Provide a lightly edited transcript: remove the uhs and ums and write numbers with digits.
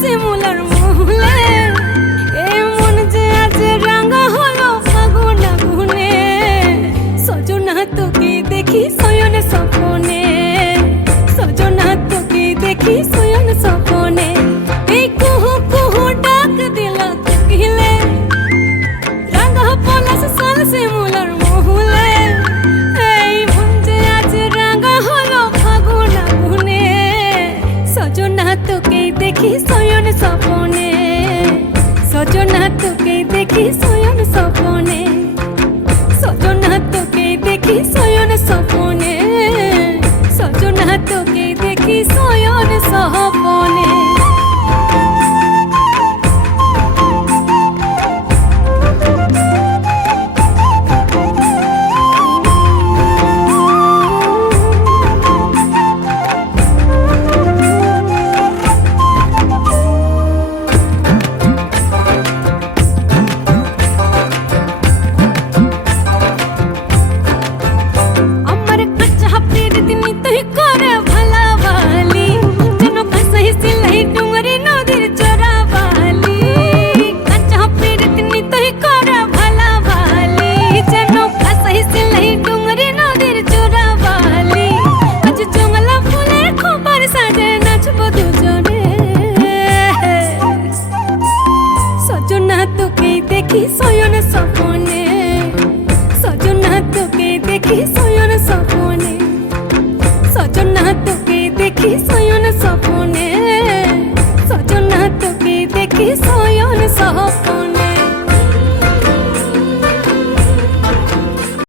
শিমুলার মহুলে এমন যে আজ রাঙা হলো ফাগুন আগুনে সজনা তোকে দেখি শয়ন স্বপনে সজনা তোকে দেখি শয়ন স্বপনে এই কুহু কুহু ডাক দিল কোকিলে রাঙা পলাশ শাল শিমুলার মহুলে এই মন যে আজ রাঙা হলো ফাগুন আগুনে সজনা তোকে দেখি শয়ন স্বপনে সজনা তোকে দেখি শয়ন স্বপনে সজনা তোকে দেখি শয়ন স্বপনে সজনা তোকে দেখি শয়ন স্বপনে দেখি শয়ন স্বপনে সজনা তোকে দেখি শয়ন স্বপনে সজনা তোকে দেখি শয়ন স্বপনে সজনা তোকে দেখি শয়ন স্বপনে